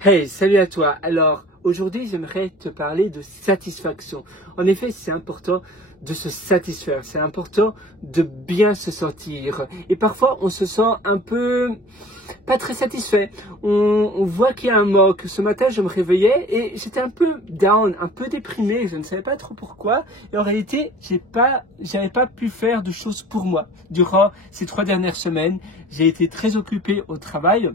Hey, salut à toi. Alors, aujourd'hui, j'aimerais te parler de satisfaction. En effet, c'est important de se satisfaire. C'est important de bien se sentir. Et parfois, on se sent un peu pas très satisfait. On voit qu'il y a un manque. Ce matin, je me réveillais et j'étais un peu down, un peu déprimé. Je ne savais pas trop pourquoi. Et en réalité, j'avais pas pu faire de choses pour moi. Durant ces 3 dernières semaines, j'ai été très occupé au travail.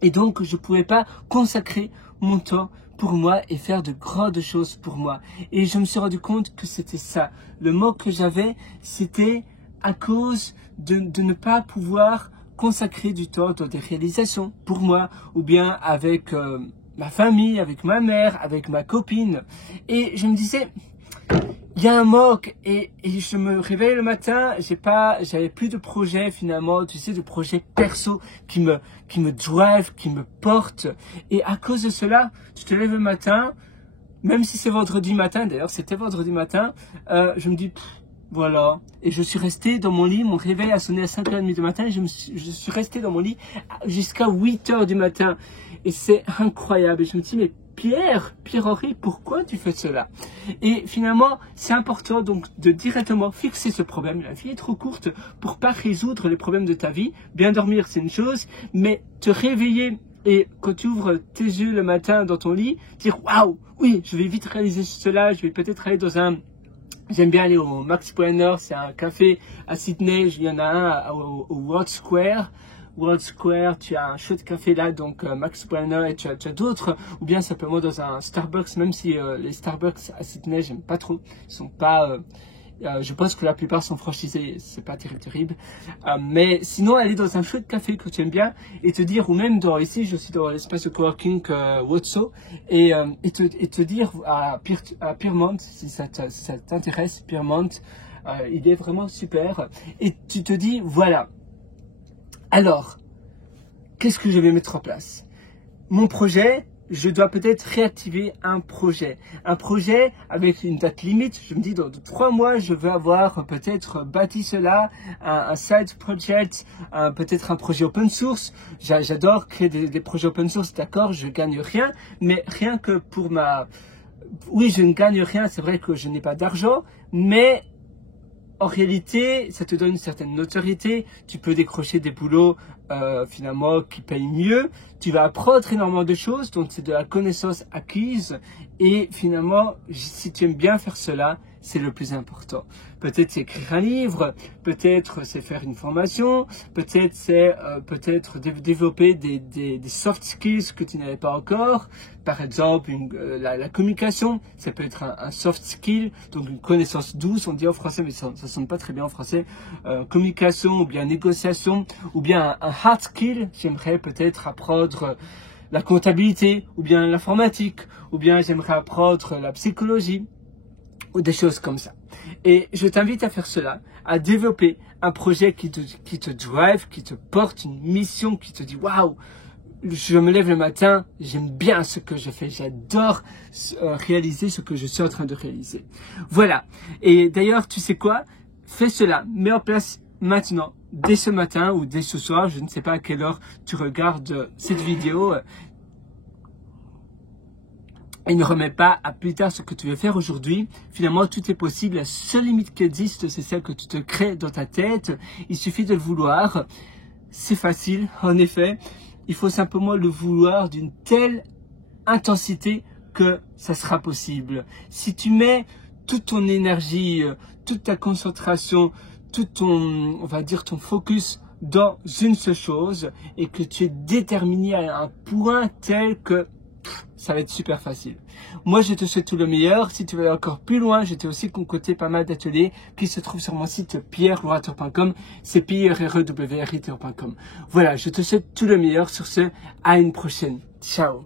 Et donc, je ne pouvais pas consacrer mon temps pour moi et faire de grandes choses pour moi. Et je me suis rendu compte que c'était ça. Le manque que j'avais, c'était à cause de ne pas pouvoir consacrer du temps dans des réalisations pour moi, ou bien avec ma famille, avec ma mère, avec ma copine. Et je me disais, il y a un manque et je me réveille le matin, j'avais plus de projet finalement, tu sais, de projets perso qui me drive, qui me portent. Et à cause de cela, tu te lèves le matin, même si c'est vendredi matin, d'ailleurs c'était vendredi matin, je me dis, voilà. Et je suis resté dans mon lit, mon réveil a sonné à 5h30 du matin et je suis resté dans mon lit jusqu'à 8h du matin. Et c'est incroyable. Et je me dis, mais Pierre-Henri, pourquoi tu fais cela? Et finalement, c'est important donc de directement fixer ce problème. La vie est trop courte pour pas résoudre les problèmes de ta vie. Bien dormir, c'est une chose, mais te réveiller et quand tu ouvres tes yeux le matin dans ton lit, dire waouh, oui, je vais vite réaliser cela, je vais peut-être aller dans un... J'aime bien aller au Max Poiner, c'est un café à Sydney, il y en a un au World Square. World Square, tu as un chouette café là, donc Max Poiner, et tu as d'autres, ou bien simplement dans un Starbucks, même si les Starbucks à Sydney, j'aime pas trop, ils sont pas... je pense que la plupart sont franchisés, c'est pas terrible. Mais sinon, aller dans un chouette café que tu aimes bien et te dire, ou même ici, je suis dans l'espace de coworking Wotso, et te dire à Pyrmont, si ça t'intéresse, Pyrmont, il est vraiment super. Et tu te dis, voilà. Alors, qu'est-ce que je vais mettre en place? Mon projet, je dois peut-être réactiver un projet avec une date limite. Je me dis, dans 3 mois, je veux avoir peut-être bâti cela, un side project, peut-être un projet open source. J'adore créer des projets open source, d'accord, je gagne rien, mais rien que pour oui, je ne gagne rien, c'est vrai que je n'ai pas d'argent, mais... En réalité, ça te donne une certaine notoriété, tu peux décrocher des boulots finalement qui payent mieux, tu vas apprendre énormément de choses, donc c'est de la connaissance acquise et finalement, si tu aimes bien faire cela, c'est le plus important. Peut-être c'est écrire un livre, peut-être c'est faire une formation, peut-être c'est développer des soft skills que tu n'avais pas encore. Par exemple, la communication, ça peut être un soft skill, donc une connaissance douce, on dit en français, mais ça sonne pas très bien en français. Communication ou bien négociation, ou bien un hard skill, j'aimerais peut-être apprendre la comptabilité, ou bien l'informatique, ou bien j'aimerais apprendre la psychologie, ou des choses comme ça. Et je t'invite à faire cela, à développer un projet qui te drive, qui te porte, une mission qui te dit waouh, je me lève le matin, j'aime bien ce que je fais, j'adore réaliser ce que je suis en train de réaliser. Voilà. Et d'ailleurs, tu sais quoi? Fais cela, mets en place maintenant, dès ce matin ou dès ce soir, je ne sais pas à quelle heure tu regardes cette vidéo. Et ne remets pas à plus tard ce que tu veux faire aujourd'hui. Finalement, tout est possible. La seule limite qui existe, c'est celle que tu te crées dans ta tête. Il suffit de le vouloir. C'est facile, en effet. Il faut simplement le vouloir d'une telle intensité que ça sera possible. Si tu mets toute ton énergie, toute ta concentration, tout ton, on va dire, ton focus dans une seule chose et que tu es déterminé à un point tel que ça va être super facile. Moi, je te souhaite tout le meilleur. Si tu veux aller encore plus loin, je t'ai aussi concocté pas mal d'ateliers qui se trouvent sur mon site pierrelorateur.com. C'est pierrewrit.com. Voilà, je te souhaite tout le meilleur. Sur ce, à une prochaine. Ciao.